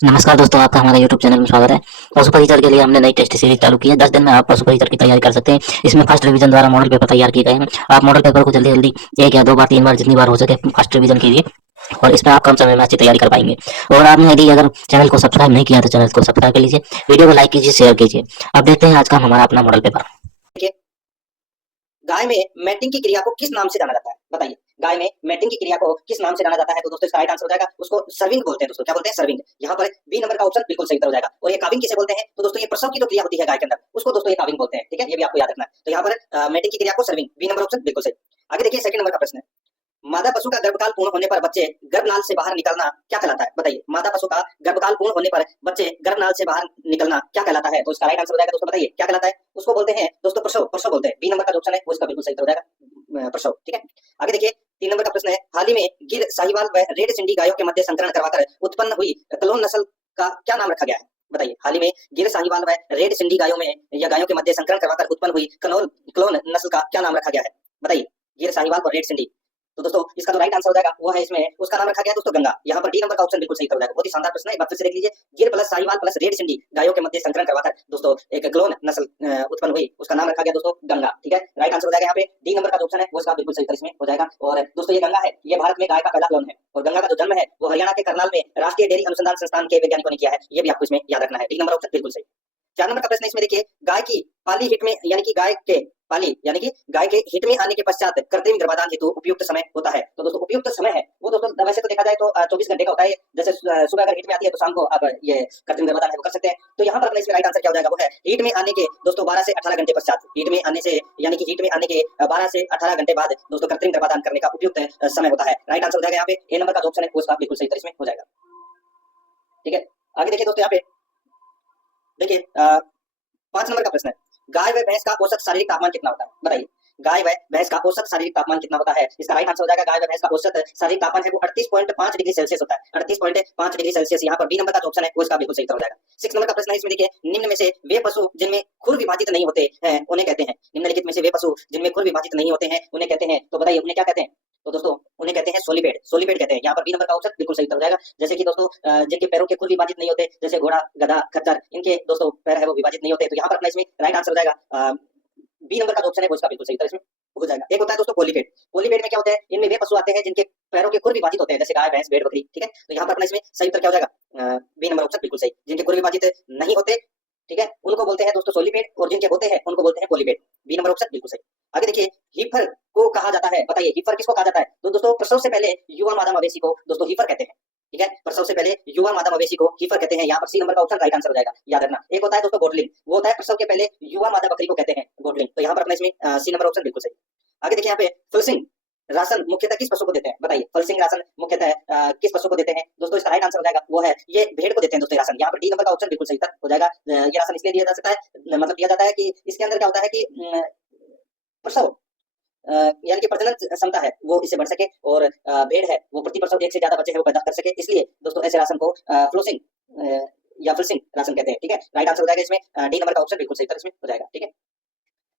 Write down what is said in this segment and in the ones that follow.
नमस्कार दोस्तों, आपका हमारे YouTube चैनल में स्वागत है। पशु परिचर के लिए हमने नई टेस्ट सीरीज चालू की है। 10 दिन में आप पशु परिचर की तैयारी कर सकते हैं। इसमें फर्स्ट रिवीजन द्वारा मॉडल पेपर तैयार किए गए हैं। आप मॉडल पेपर को जल्दी जल्दी 1 या 2 बार 3 बार जितनी बार हो सके फर्स्ट रिवीजन कीजिए और इसमें आप कम समय में अच्छी तैयारी कर पाएंगे। और आपने यदि अगर चैनल को सब्सक्राइब नहीं किया तो चैनल को सब्सक्राइब कर लीजिए, वीडियो को लाइक कीजिए, शेयर कीजिए। अब देखते हैं आज का हमारा अपना मॉडल पेपर। देखिए, गाय में मैटिंग की क्रिया को किस नाम से जाना जाता है? बताइए, गाय में मैटिंग की क्रिया को किस नाम से जाना जाता है? तो दोस्तों इसका राइट आंसर हो जाएगा, उसको सर्विंग बोलते हैं। दोस्तों क्या बोलते हैं? सर्विंग। यहाँ पर बी नंबर का ऑप्शन बिल्कुल सही उत्तर हो जाएगा। और ये काविंग किसे बोलते हैं? तो दोस्तों ये प्रसव की जो क्रिया होती है गाय के अंदर, उसको दोस्तों ये काविंग बोलते हैं। ठीक है, ये भी आपको याद रखना है। तो यहाँ पर मैटिंग की क्रिया को सर्विंग, बी नंबर ऑप्शन बिल्कुल सही। आगे देखिए, सेकंड नंबर का प्रश्न है, मादा पशु का गर्भकाल पूर्ण होने पर बच्चे गर्भनाल से बाहर निकलना क्या कहलाता है? बताइए, मादा पशु का गर्भकाल पूर्ण होने पर बच्चे गर्भनाल से बाहर निकलना क्या कहलाता है? तो इसका राइट आंसर हो जाएगा दोस्तों, बताइए क्या कहलाता है? उसको बोलते हैं दोस्तों प्रसव, प्रसव बोलते हैं। बी नंबर का जो ऑप्शन है वो इसका बिल्कुल सही उत्तर हो जाएगा, प्रसव। ठीक है, आगे देखिए, 3 नंबर का प्रश्न है, हाल ही में गिर, साहिवाल व रेड सिंधी गायों के मध्य संकरण करवाकर उत्पन्न हुई क्लोन नस्ल का क्या नाम रखा गया है? बताइए, हाल ही में गिर, साहिवाल व रेड सिंधी गायों में या गायों के मध्य संकरण करवाकर उत्पन्न हुई क्लोन नस्ल का क्या नाम रखा गया है? बताइए, गिर, साहिवाल और रेड सिंधी। तो दोस्तों इसका जो राइट आंसर हो जाएगा वो है, इसमें उसका नाम रखा गया है दोस्तों गंगा। यहाँ पर डी नंबर का ऑप्शन बिल्कुल सही उत्तर हो जाएगा। बहुत ही शानदार प्रश्न है, एक बार फिर से देख लीजिए, गिर plus Sahiwal plus red Sindhi गायों के मध्य संकरण करवाकर दोस्तों एक क्लोन नस्ल उत्पन्न हुई, उसका नाम रखा गया दोस्तों गंगा। ठीक है, राइट आंसर हो जाएगा यहाँ पे डी नंबर का जो ऑप्शन है वो इसका बिल्कुल सही उत्तर इसमें हो जाएगा। और दोस्तों ये गंगा है, ये भारत में गाय का पहला क्लोन है। और गंगा का जो जन्म है वो हरियाणा के करनाल में राष्ट्रीय डेयरी अनुसंधान संस्थान के वैज्ञानिकों ने किया है। ये भी आपको इसमें याद रखना है, डी नंबर ऑप्शन बिल्कुल सही। 4 नंबर का प्रश्न इसमें देखिए, गाय की पाली हिट में यानी कि गाय के पाली यानी कि गाय के हिट में आने के पश्चात कृत्रिम गर्भाधान हेतु उपयुक्त समय होता है। तो दोस्तों उपयुक्त समय है वो दोस्तों वैसे तो देखा जाए तो 24 घंटे का होता है। जैसे सुबह अगर हिट में आती है तो शाम को आप ये कृत्रिम गर्भाधान है वो कर सकते हैं। तो यहाँ पर अपना इसमें राइट आंसर क्या हो जाएगा, वो है हिट में आने के दोस्तों 12 से 18 घंटे पश्चात, हिट में आने से यानी कि हिट में आने के 12 से 18 घंटे बाद दोस्तों कृत्रिम गर्भाधान करने का उपयुक्त समय होता है। राइट आंसर हो जाएगा यहाँ पे ए नंबर का जो ऑप्शन है वो इसका बिल्कुल सही इसमें हो जाएगा। ठीक है, आगे देखिए दोस्तों, यहाँ पे देखिए 5 नंबर का प्रश्न है, गाय व भैंस का औसत शारीरिक तापमान कितना होता है? बताइए, गाय व भैंस का औसत शारीरिक तापमान कितना होता है? इसका राइट आंसर हो जाएगा, गाय व भैंस का औसत शारीरिक तापमान है वो 38.5 डिग्री सेल्सियस होता है। 38.5 डिग्री सेल्सियस। यहाँ पर बी नंबर का जो ऑप्शन है वो इसका बिल्कुल सही उत्तर हो जाएगा। 6 नंबर का प्रश्न है, इसमें देखिए, निम्न में से वे पशु जिनमें खुर विभाजित नहीं होते हैं उन्हें कहते हैं। निम्नलिखित में से वे पशु जिनमें खुर विभाजित नहीं होते हैं उन्हें कहते हैं। तो बताइए उन्हें क्या कहते हैं? तो दोस्तों उन्हें कहते हैं सोलिपेड, सोलिपेड कहते हैं। यहाँ पर बी नंबर का ऑप्शन बिल्कुल सही उत्तर हो जाएगा। जैसे कि दोस्तों जिनके पैरों के खुर विभाजित नहीं होते, जैसे घोड़ा, गधा, खच्चर, इनके दोस्तों पैर है वो विभाजित नहीं होते। तो यहाँ पर अपना इसमें राइट आंसर हो जाएगा बी नंबर का जो ऑप्शन है वो इसका बिल्कुल सही उत्तर इसमें हो जाएगा। एक होता है दोस्तों पोलीपेड। पोलीपेड में क्या होता है, इनमें वे पशु आते हैं जिनके पैरों के खुर विभाजित होते हैं, जैसे गाय, भैंस, भेड़, बकरी। ठीक है, तो यहाँ पर अपना इसमें सही उत्तर क्या हो जाएगा, बी नंबर ऑप्शन बिल्कुल सही। जिनके खुर विभाजित नहीं होते, ठीक है, उनको बोलते हैं दोस्तों सोलिपेड, और जिनके होते हैं उनको बोलते हैं पोलीपेड। बी नंबर ऑप्शन बिल्कुल सही। आगे देखिए, हीफर को कहा जाता है, बताइए हीफर किसको कहा जाता है? तो दोस्तों प्रसव से पहले युवा मादा मवेशी को दोस्तों हीफर कहते हैं। ठीक है, प्रसव से पहले युवा मादा मवेशी को हीफर कहते हैं। यहाँ पर सी नंबर का ऑप्शन राइट आंसर हो जाएगा, याद रखना। एक होता है दोस्तों गोटलिंग, वो होता है प्रसव के पहले युवा मादा बकरी को कहते हैं गोटलिंग। तो यहाँ पर अपने इसमें सी नंबर ऑप्शन बिल्कुल सही। आगे देखिए, यहाँ पे फलसिंग राशन मुख्यतः किस पशु को देते हैं? बताइए, फलसिंग राशन मुख्यतः किस पशु को देते हैं? दोस्तों इसका राइट आंसर हो जाएगा वो है ये भेड़ को देते हैं दोस्तों राशन। यहाँ पर डी नंबर का ऑप्शन बिल्कुल सही हो जाएगा। ये राशन इसलिए दिया जा सकता है, मतलब दिया जाता है कि इसके अंदर क्या होता है कि प्रसव यानी कि प्रजनन क्षमता है वो इससे बढ़ सके, और भेड़ है वो प्रति प्रसव एक से ज्यादा बच्चे हैं वो पैदा कर सके, इसलिए दोस्तों ऐसे राशन को फ्लोसिंग या फ्लसिंग राशन कहते हैं। ठीक है, राइट आंसर हो जाएगा इसमें डी नंबर का ऑप्शन बिल्कुल सही इसमें हो जाएगा। ठीक है,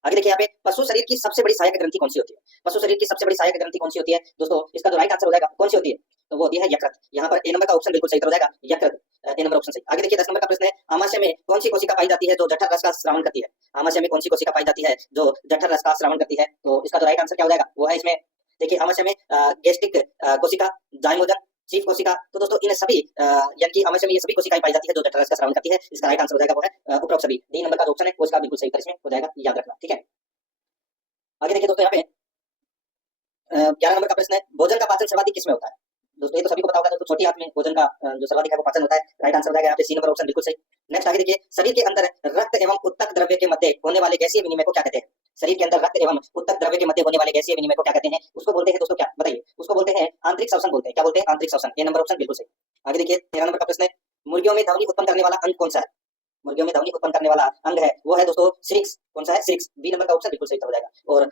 आगे देखिए, यहाँ पे पशु शरीर की सबसे बड़ी सहायक ग्रंथि कौन सी होती है? पशु शरीर की सबसे बड़ी सहायक ग्रंथि कौन सी होती है? दोस्तों इसका जो राइट आंसर हो जाएगा कौन सी होती है, तो वो होती है यकृत। यहाँ पर ए नंबर का ऑप्शन बिल्कुल सही हो जाएगा, यकृत। ए नंबर ऑप्शन सही। आगे देखिए, 10 नंबर का प्रश्न है, आमाशय में कौन सी कोशिका पाई जाती है जो जठर रस का स्रावन करती है? आमाशय में कौन सी कोशिका पाई जाती है जो जठर रस का स्रावन करती है? तो इसका जो राइट आंसर क्या हो जाएगा वो है इसमें देखिए, आमाशय में गैस्ट्रिक कोशिका, जाइमोजन, चीफ कोशिका। तो दोस्तों इन सभी यानी कि आमाशय में ये सभी कोशिकाएं पाई जाती है जो जठर रस का स्रावन करती है। इसका राइट आंसर हो जाएगा वो है उपरोक्त सभी। डी नंबर का जो ऑप्शन है वो इसका बिल्कुल सही इसमें हो जाएगा, याद रखना। ठीक है, आगे देखिए दोस्तों, यहाँ पे 11 नंबर का प्रश्न है, भोजन का पाचन सर्वाधिक किसमें होता है? दोस्तों ये तो सभी को पता होगा, दोस्तों छोटी आंत में भोजन का जो सर्वाधिक है वो पाचन होता है। राइट आंसर हो जाएगा यहाँ पे सी नंबर ऑप्शन बिल्कुल सही। नेक्स्ट आगे देखिए, शरीर के अंदर रक्त एवं उत्तक द्रव्य के मध्य होने वाले गैसीय विनिमय को क्या कहते हैं? शरीर के अंदर रक्त एवं उत्तक द्रव्य के मध्य होने वाले गैसीय विनिमय को क्या कहते हैं? उसको बोलते हैं दोस्तों क्या, बताइए? उसको बोलते हैं आंतरिक श्वसन बोलते हैं। क्या बोलते हैं? आंतरिक श्वसन। ए नंबर ऑप्शन बिल्कुल सही। आगे देखिए, 13 नंबर का प्रश्न है, मुर्गियों में ध्वनि उत्पन्न करने वाला अंग कौन सा है? मुर्गियों में ध्वनि उत्पन्न करने वाला अंग है वो है दोस्तों सिरिक्स। कौन सा है? सिरिक्स। बी नंबर का ऑप्शन बिल्कुल सही हो जाएगा। और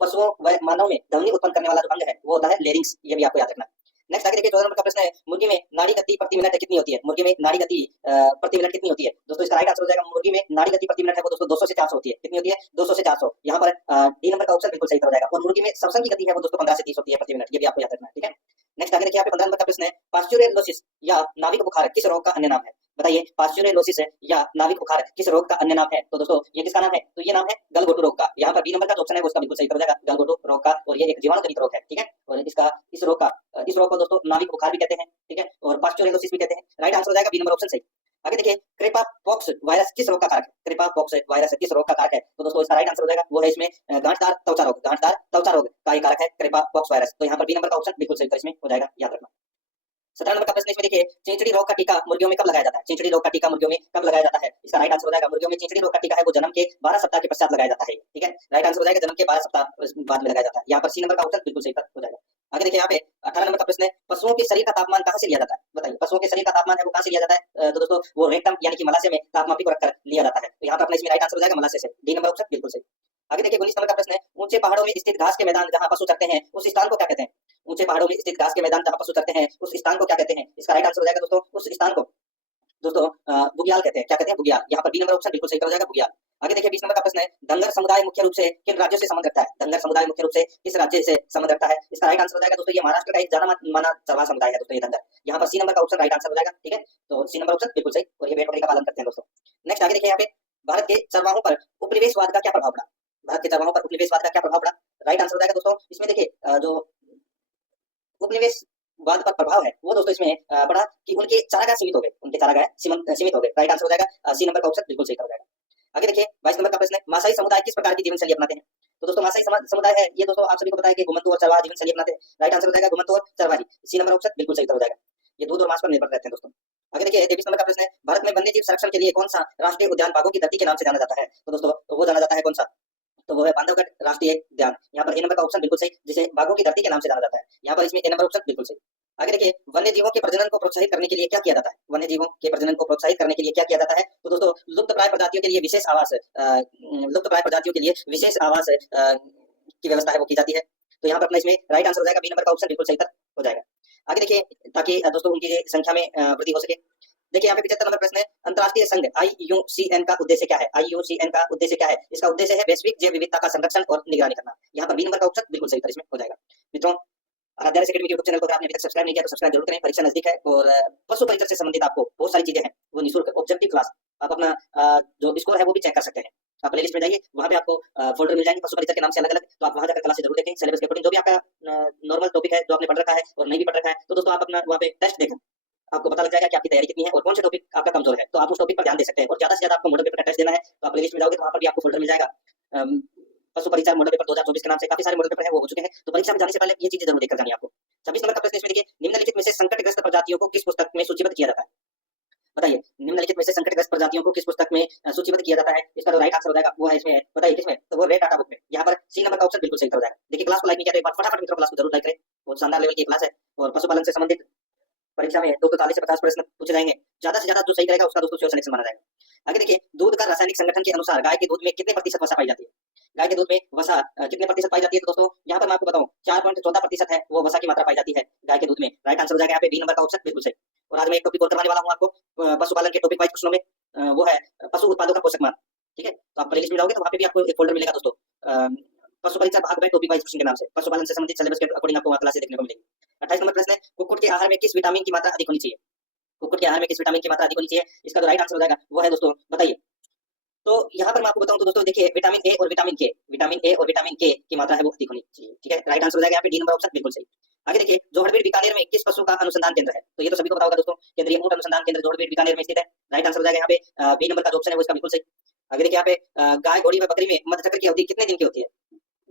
पशुओं व मानव में ध्वनि उत्पन्न करने वाला जो अंग है वो होता है लेरिंग्स। ये भी आपको याद रखना है। नेक्स्ट आगे देखिए 14 नंबर का प्रश्न है, मुर्गी में नाड़ी गति प्रति मिनट कितनी होती है? मुर्गी में नाड़ी गति प्रति मिनट कितनी होती है? दोस्तों इसका राइट आंसर हो जाएगा, मुर्गी में नाड़ी गति प्रति मिनट है वो दोस्तों 200 से 400 होती है। कितनी होती है? 200 से 400। यहाँ पर डी नंबर का ऑप्शन बिल्कुल सही हो जाएगा। और मुर्गी में श्वसन की गति है वो दोस्तों 15 से 30 होती है प्रति मिनट। ये भी आपको याद रखना है, ठीक है। नेक्स्ट आगे देखिए यहाँ पे 15 नंबर का प्रश्न है, पास्चुरेलोसिस या नाविक बुखार किस रोग का अन्य नाम है? बताइए, पास्चुरेलोसिस या नाविक बुखार किस रोग का अन्य नाम है? तो दोस्तों ये किसका नाम है? तो ये नाम है गलघोटू रोग का। यहाँ पर बी नंबर का जो ऑप्शन है वो उसका बिल्कुल सही हो जाएगा, गलघोटू रोग का। और ये एक जीवाणु जनित रोग है, ठीक है। और इस रोग को दोस्तों नाविक बुखार भी कहते हैं, ठीक है, और पास्चुरेलोसिस भी कहते हैं। राइट आंसर हो जाएगा बी नंबर ऑप्शन सही। आगे देखिए, क्रेपा पॉक्स वायरस किस रोग का कारक है? क्रेपा पॉक्स वायरस किस रोग का कारक है? तो दोस्तों इसका राइट आंसर हो जाएगा वो है इसमें गांठदार त्वचा रोग। गांठदार त्वचा रोग का ये कारक है क्रेपा पॉक्स वायरस। तो यहाँ पर बी नंबर का ऑप्शन बिल्कुल सही इसमें हो जाएगा, याद रखना। 17 नंबर का प्रश्न इसमें देखिए, चिंचड़ी रोग का टीका मुर्गियों में कब लगाया जाता है? चिंचड़ी रोग का टीका मुर्गियों में कब लगाया जाता है? इसका राइट आंसर हो जाएगा, मुर्गियों में चिंचड़ी रोग का टीका है वो जन्म के 12 सप्ताह के पश्चात लगाया जाता है, ठीक है। राइट आंसर हो जाएगा जन्म के 12 सप्ताह बाद में लगाया जाता है। यहाँ पर सी नंबर का ऑप्शन बिल्कुल सही हो जाएगा। आगे देखिए यहाँ पे 18 नंबर का प्रश्न है, पशुओं के शरीर का तापमान कहाँ से लिया जाता है? बताइए, पशुओं के शरीर का तापमान है वो कहाँ से लिया जाता है? तो दोस्तों वो रेक्टम यानी कि मलाशय में तापमापी को रखकर लिया जाता है। तो यहाँ पर अपना इसमें राइट आंसर हो जाएगा मलाशय से, डी नंबर ऑप्शन बिल्कुल सही। आगे देखिए 19 नंबर का प्रश्न है, ऊंचे पहाड़ों में स्थित घास के मैदान जहाँ पशु चरते हैं उस स्थान को क्या कहते हैं? ऊंचे पहाड़ों में स्थित घास के मैदान जहाँ पशु चरते हैं उस स्थान को क्या कहते हैं? इसका राइट आंसर हो जाएगा दोस्तों, उस स्थान को दोस्तों बुग्याल कहते हैं। क्या कहते हैं? बुग्याल। यहाँ पर बी नंबर ऑप्शन बिल्कुल सही हो जाएगा, बुग्याल। आगे देखिए 20 नंबर का प्रश्न है, धनगर समुदाय मुख्य रूप से किन राज्यों से संबंध रखता है? धनगर समुदाय मुख्य रूप से किस राज्य से संबंध रखता है? इसका राइट आंसर हो जाएगा दोस्तों, ये महाराष्ट्र का एक जाना माना चरवाहा समुदाय है दोस्तों ये धनगर। यहाँ पर सी नंबर का ऑप्शन राइट आंसर हो जाएगा, ठीक है। तो सी नंबर ऑप्शन बिल्कुल सही, और ये वेट का पालन करते हैं दोस्तों। नेक्स्ट आगे देखिए यहाँ पे, भारत के चरवाहों पर उपनिवेशवाद का क्या प्रभाव पड़ा? भारत के चरवाहों पर उपनिवेशवाद का क्या प्रभाव पड़ा? राइट आंसर हो जाएगा दोस्तों, इसमें देखिए जो उपनिवेशवाद पर प्रभाव है वो दोस्तों इसमें पड़ा कि उनके चारागाह सीमित हो गए, उनके चारागाह सीमित हो गए। राइट आंसर हो जाएगा सी नंबर का ऑप्शन बिल्कुल सही हो जाएगा। आगे देखिए 22 नंबर का प्रश्न है, मासाई समुदाय किस प्रकार की जीवन शैली अपनाते हैं? तो दोस्तों मासाई समुदाय है ये दोस्तों आप सभी को पता है कि घुमंतू और चरवाहा जीवन शैली अपनाते हैं। राइट आंसर हो जाएगा घुमंतू और चरवाही, सी नंबर ऑप्शन बिल्कुल सही हो जाएगा। ये दूध और मांस पर निर्भर रहते हैं दोस्तों। आगे देखिए 23 नंबर का प्रश्न है, भारत में वन्यजीव संरक्षण के लिए कौन सा राष्ट्रीय उद्यान बाघों की धरती के नाम से जाना जाता है? तो दोस्तों वो जाना जाता है कौन सा? तो वो है बांधवगढ़ राष्ट्रीय उद्यान। यहाँ पर ए नंबर का ऑप्शन बिल्कुल सही, जिसे बाघों की धरती के नाम से जाना जाता है। यहाँ पर इसमें ए नंबर ऑप्शन बिल्कुल सही। आगे देखिए, वन्य जीवों के प्रजनन को प्रोत्साहित करने के लिए क्या किया जाता है? वन्य जीवों के प्रजनन को प्रोत्साहित करने के लिए क्या किया जाता है? तो दोस्तों लुप्तप्राय प्रजातियों के लिए विशेष आवास की व्यवस्था है वो की जाती है। तो यहाँ पर अपना इसमें राइट आंसर हो जाएगा बी नंबर का ऑप्शन बिल्कुल सही हो जाएगा। आगे देखिए, ताकि दोस्तों उनकी संख्या में वृद्धि हो सके। देखिए यहाँ पे 75 नंबर प्रश्न है, अंतर्राष्ट्रीय संघ IUCN का उद्देश्य क्या है? IUCN का उद्देश्य क्या है? इसका उद्देश्य है वैश्विक जैव विविधता का संरक्षण और निगरानी करना। यहाँ पर बी नंबर का ऑप्शन बिल्कुल सही इसमें हो जाएगा। मित्रों, आराध्या एकेडमी के यूट्यूब चैनल को अगर आपने अभी तक सब्सक्राइब नहीं किया तो सब्सक्राइब जरूर करें। परीक्षा नजदीक है और पशु परिचर से संबंधित आपको बहुत सारी चीजें हैं वो निःशुल्क ऑब्जेक्टिव क्लास, आप अपना जो स्कोर है वो भी चेक कर सकते हैं। आप प्लेलिस्ट में जाइए, वहाँ पे आपको फोल्डर मिल जाएंगे पशु परिचर के नाम से अलग अलग, तो आप वहाँ जाकर क्लासेस जरूर देखें। सिलेबस के अकॉर्डिंग जो भी आपका नॉर्मल टॉपिक है जो आपने पढ़ रखा है और नहीं भी पढ़ रखा है, तो दोस्तों आप अपना वहाँ पे टेस्ट देखें, आपको पता लग जाएगा कि आपकी तैयारी कितनी है और कौन से टॉपिक आपका कमजोर है। तो आप उस टॉपिक पर ध्यान दे सकते हैं। और ज्यादा से ज्यादा आपको मॉडल पेपर का टेस्ट देना है तो आप प्लेलिस्ट में जाओगे तो वहाँ पर भी आपको फोल्डर मिल जाएगा। पशु परिचर मॉडल पेपर 2024 के नाम से काफी सारे मॉडल पेपर है वो हो चुके हैं। तो परीक्षा में जाने से पहले ये चीजें जरूर देखकर जानी है आपको। 26 नंबर का प्रश्न इसमें देखिए, निम्नलिखित में से संकटग्रस्त प्रजातियों को किस पुस्तक में सूचीबद्ध किया जाता है? बताइए, निम्नलिखित में से संकटग्रस्त प्रजातियों को किस पुस्तक में सूचीबद्ध किया जाता है? इसका जो राइट आंसर हो जाएगा वो है इसमें, बताइए किसमें? तो वो रेड डाटा बुक में। यहाँ पर सी नंबर का ऑप्शन बिल्कुल सही हो जाएगा। देखिए क्लास को लाइक नहीं किया तो एक बार फटाफट मित्रों क्लास को जरूर लाइक करें। बहुत शानदार लेवल की क्लास है और पशुपालन से संबंधित परीक्षा में 240 से 50 प्रश्न पूछे जाएंगे। ज्यादा से ज्यादा जो सही करेगा उसका दोस्तों श्योर सिलेक्शन माना जाएगा। आगे देखिए, दूध का रासायनिक संगठन के अनुसार गाय के दूध में कितने प्रतिशत वसा पाई जाती है? गाय के दूध में वसा कितने प्रतिशत पाई जाती है? तो दोस्तों यहाँ पर मैं आपको बताऊं 4.14% है वो वसा की मात्रा पाई जाती है गाय के दूध में। राइट आंसर हो जाएगा यहाँ पे बी नंबर का ऑप्शन बिल्कुल सही। और आज मैं एक टॉपिक और करवाने वाला हूँ आपको पशुपालन के टॉपिक वाइज प्रश्नों में, वो है पशु उत्पादों का पोषक मान, ठीक है। तो आप प्लेलिस्ट में जाओगे तो वहाँ पे भी आपको एक फोल्डर मिलेगा दोस्तों, पशु परिचर भाग में टॉपिक वाइज प्रश्न के नाम से पशुपालन से संबंधित सिलेबस के अकॉर्डिंग आपको वहाँ क्लासेस देखने को मिलेगी। 28 नंबर प्रश्न है, कुक्कुट के आहार में किस विटामिन की मात्रा अधिक होनी चाहिए? कुक्कुट के आहार में किस विटामिन की मात्रा अधिक होनी चाहिए? इसका जो राइट आंसर हो जाएगा वो है दोस्तों, बताइए। तो यहाँ पर मैं आपको बताऊं तो दोस्तों देखिए, विटामिन ए और विटामिन के की मात्रा है वो अधिक होनी चाहिए, ठीक है। राइट आंसर हो जाएगा यहाँ पे डी नंबर ऑप्शन बिल्कुल सही। आगे देखिए, जोहड़बीड़ बीकानेर में किस पशु का अनुसंधान केंद्र है? तो ये तो सभी को पता होगा दोस्तों, केंद्रीय ऊंट अनुसंधान केंद्र जोहड़बीड़ बीकानेर में स्थित है। राइट आंसर हो जाएगा यहाँ पे बी नंबर का जो ऑप्शन है वो इसका बिल्कुल सही। आगे देखिए यहाँ पे गाय, घोड़ी व बकरी में मध्य चक्र की अवधि कितने दिन की होती है?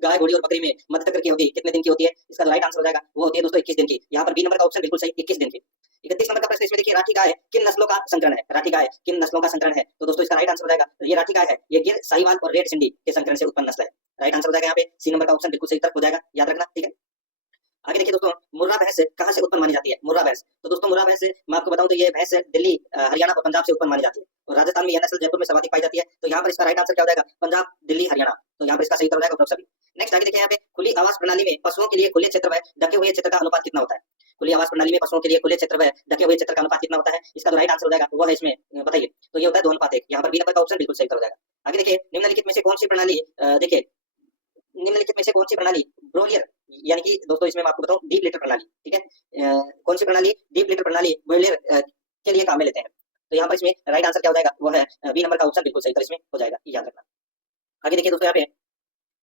गाय, घोड़ी और बकरी में मध्य चक्र की अवधि कितने दिन की होती है? इसका राइट आंसर हो जाएगा वो होती है दोस्तों 21 दिन की। यहाँ पर बी नंबर का ऑप्शन बिल्कुल सही, 21 दिन की। 31 नंबर का प्रश्न इसमें देखिए, राठी गाय किन नस्लों का संकरण है? राठी गाय किन नस्लों का संकरण है? तो दोस्तों इसका राइट आंसर हो जाएगा, ये राठी गाय है ये गिर, साहिवाल और रेड सिंधी के संकरण से उत्पन्न नस्ल है। राइट आंसर हो जाएगा यहाँ पे सी नंबर का ऑप्शन बिल्कुल सही हो जाएगा, याद रखना, ठीक है। आगे देखिए दोस्तों, मुर्रा भैंस कहाँ से उत्पन्न मानी जाती है? मुर्रा भैंस, तो दोस्तों मुर्रा भैंस मैं आपको बताऊं तो ये भैंस दिल्ली, हरियाणा और पंजाब से उत्पन्न मानी जाती है और राजस्थान में यह नस्ल जयपुर में सर्वाधिक पाई जाती है। तो यहाँ पर इसका राइट आंसर क्या हो जाएगा? पंजाब, दिल्ली, हरियाणा। तो यहाँ पर इसका सही उत्तर हो जाएगा सभी। नेक्स्ट आगे देखिए यहाँ पे खुली आवास प्रणाली में पशुओं के लिए खुले क्षेत्र व ढके हुए क्षेत्र का अनुपात कितना होता है। खुली आवास प्रणाली में पशुओं के लिए खुले क्षेत्र व ढके हुए क्षेत्र का अनुपात कितना होता है, इसका जो राइट आंसर हो जाएगा वो है इसमें बताइए, तो ये होता है 2:1। यहाँ पर बी नंबर का ऑप्शन बिल्कुल सही उत्तर हो जाएगा। आगे देखिए निम्नलिखित में से कौन सी प्रणाली देखिए निम्नलिखित में से कौन सी प्रणाली ब्रोलियर यानी कि दोस्तों इसमें मैं आपको बताऊं डीप लिटर प्रणाली, ठीक है, कौन सी प्रणाली डीप लिटर प्रणाली ब्रोलियर के लिए काम में लेते हैं। तो यहाँ पर इसमें राइट आंसर क्या हो जाएगा, वो है बी नंबर का ऑप्शन बिल्कुल सही उत्तर इसमें हो जाएगा, याद रखना। आगे देखिए दोस्तों यहाँ पे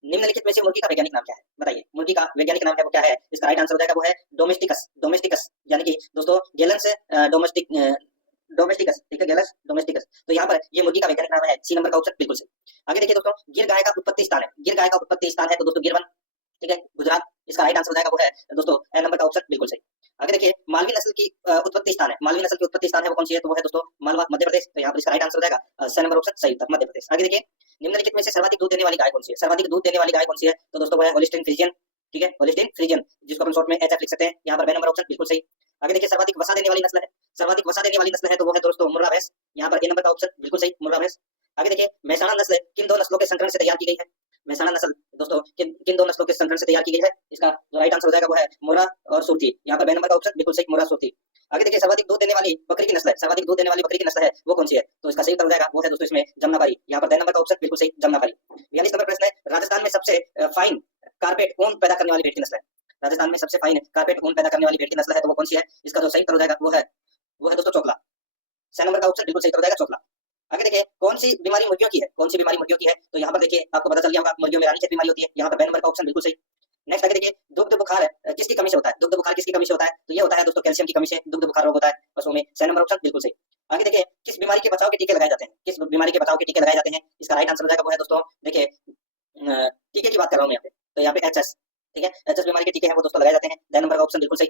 निम्नलिखित में से मुर्गी का वैज्ञानिक नाम क्या है, बताइए मुर्गी का वैज्ञानिक नाम है वो क्या है, इसका राइट आंसर हो जाएगा वो है डोमेस्टिकस। डोमेस्टिकस यानी कि दोस्तों गैलन्स डोमेस्टिकस, ठीक है, गैलस डोमेस्टिकस। तो यहाँ पर ये मुर्गी का वैज्ञानिक नाम है, सी नंबर का ऑप्शन बिल्कुल सही। आगे देखिए दोस्तों गिर गाय का उत्पत्ति स्थान है, गिर गाय का उत्पत्ति स्थान है तो दोस्तों गिरवन, ठीक है, गुजरात, इसका राइट आंसर हो जाएगा वो है दोस्तों ए नंबर का ऑप्शन बिल्कुल सही। आगे देखिए मालवी नस्ल की उत्पत्ति स्थान है, मालवी नस्ल की उत्पत्ति स्थान है वो कौन सी है, तो वो है दोस्तों मालवा, मध्य प्रदेश। तो यहाँ पर इसका राइट आंसर हो जाएगा सी नंबर ऑप्शन सही उत्तर, मध्य प्रदेश। आगे देखिए निम्नलिखित में से सर्वाधिक दूध देने वाली गाय कौन सी है, सर्वाधिक दूध देने वाली गाय कौन सी है, तो दोस्तों वो है होल्स्टीन फ्रीजियन, ठीक है, होल्स्टीन फ्रीजियन, जिसको हम शॉर्ट में एचएफ लिख सकते हैं। यहाँ पर बी नंबर ऑप्शन बिल्कुल सही। आगे देखिए सर्वाधिक वसा देने वाली नस्ल है, सर्वाधिक वसा देने वाली नस्ल है तो वो है दोस्तों मुर्रा भैंस, यहाँ पर ए नंबर का ऑप्शन बिल्कुल सही, मुर्रा भैंस। आगे देखिए मेहसाणा नस्ल किन दो नस्लों के संकरण से तैयार की गई है, मेहसाणा नस्ल दोस्तों किन दो नस्लों के संकरण से तैयार की गई है, इसका जो राइट आंसर हो जाएगा वो है मुर्रा और सुरती, यहाँ पर बी नंबर का ऑप्शन बिल्कुल सही, मुर्रा सुरती। आगे देखिए सर्वाधिक दूध देने वाली बकरी की नस्ल है, सर्वाधिक दूध देने वाली बकरी की नस्ल है वो कौन सी है, तो इसका सही उत्तर हो जाएगा वो है दोस्तों इसमें जमुनापारी, यहाँ पर 2 नंबर का ऑप्शन बिल्कुल सही, जमुनापारी। 42 नंबर प्रश्न है राजस्थान में सबसे फाइन कारपेट ऊन पैदा करने वाली भेड़ की नस्ल है, राजस्थान में सबसे फाइन कारपेट ऊन पैदा करने वाली भेड़ की नस्ल है तो वो कौन सी है, इसका जो सही उत्तर हो जाएगा वो है दोस्तों चोकला, 6 नंबर का ऑप्शन बिल्कुल सही उत्तर हो जाएगा चोकला। आगे देखिए कौन सी बीमारी मुर्गियों की है, कौन सी बीमारी मुर्गियों की है, तो यहाँ पर देखिए आपको पता चल गया होगा मुर्गियों में रानीखेत बीमारी होती है, यहाँ पर बी नंबर का ऑप्शन बिल्कुल सही। नेक्स्ट आगे देखिए दुग्ध बुखार किसकी कमी से होता है, दुग्ध बुखार किसकी कमी से होता है, तो ये होता है दोस्तों कैल्शियम की कमी से दुग्ध बुखार रोग होता है पशुओं में, 6 नंबर ऑप्शन बिल्कुल सही। आगे देखिए किस बीमारी के बचाव के टीके लगाए जाते हैं, किस बीमारी के बचाव के टीके लगाए जाते हैं, इसका राइट आंसर हो जाएगा वो है दोस्तों देखिए टीके की बात कर रहा हूँ मैं यहाँ पे, तो यहाँ पे एचएस, ठीक है, एचएस बीमारी के टीके हैं वो दोस्तों लगाए जाते हैं, 2 नंबर का ऑप्शन बिल्कुल सही।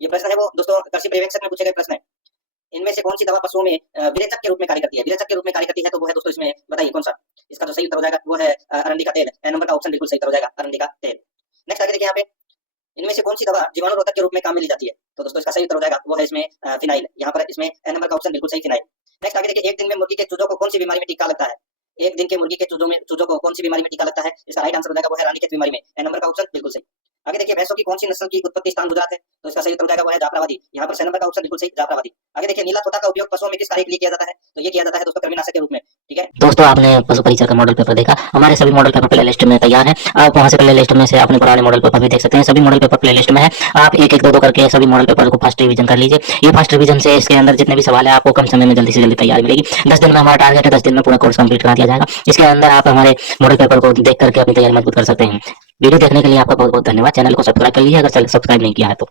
ये प्रश्न है वो दोस्तों कृषि पर्यवेक्षक में पूछे गए प्रश्न है, इनमें से कौन सी दवा पशुओं में विरेचक के रूप में कार्य करती है, विरेचक के रूप में कार्य करती है तो वो है दोस्तों इसमें बताइए कौन सा, इसका जो सही उत्तर हो जाएगा वो है अरंडी का तेल, ए नंबर का ऑप्शन बिल्कुल सही उत्तर हो जाएगा अरंडी का तेल। नेक्स्ट आगे देखिए यहाँ पे इनमें से कौन सी दवा जीवाणु रोधक के रूप में काम में ली जाती है, तो दोस्तों इसका सही उत्तर हो जाएगा वो है इसमें फिनाइल, यहाँ पर इसमें ए नंबर का ऑप्शन बिल्कुल सही फिनाइल। नेक्स्ट आगे देखिए एक दिन में मुर्गी के चूजों को कौन सी बीमारी में टीका लगता है, एक दिन के मुर्गी के चूजों को कौन सी बीमारी में टीका लगता है, इसका राइट आंसर हो जाएगा वो है रानीखेत बीमारी में, ए नंबर का ऑप्शन बिल्कुल सही। आगे देखिए भैंसों की कौन सी नस्ल की उत्पत्ति स्थान गुजरात है, तो इसका सही उत्तर हो जाएगा वो है जाफराबादी, यहाँ पर 6 नंबर का ऑप्शन बिल्कुल सही, जाफराबादी। आगे देखिए नीला तोता का उपयोग पशुओं में किस कार्य के लिए किया जाता है, तो ये किया जाता है दोस्तों कृमिनाशक के रूप में, ठीक है। दोस्तों आपने पशु परिचर का मॉडल पेपर देखा, हमारे सभी मॉडल पेपर प्ले लिस्ट में तैयार है, आप वहां से प्ले लिस्ट में से अपने पुराने मॉडल पेपर भी देख सकते हैं, सभी मॉडल पेपर प्ले लिस्ट में है, आप एक एक दो करके सभी मॉडल पेपर को फर्स्ट रिवीजन कर लीजिए। ये फर्स्ट रिवीजन से इसके अंदर जितने भी सवाल है आपको कम समय में जल्दी से जल्दी तैयार मिलेगी। 10 दिन में हमारा टारगेट है, 10 दिन में पूरा कोर्स कंप्लीट करा दिया जाएगा। इसके अंदर आप हमारे मॉडल पेपर को देख करके अपनी तैयारी मजबूत कर सकते हैं। वीडियो देखने के लिए आपका बहुत बहुत धन्यवाद। चैनल को सब्सक्राइब कर लीजिए अगर सब्सक्राइब नहीं किया है तो।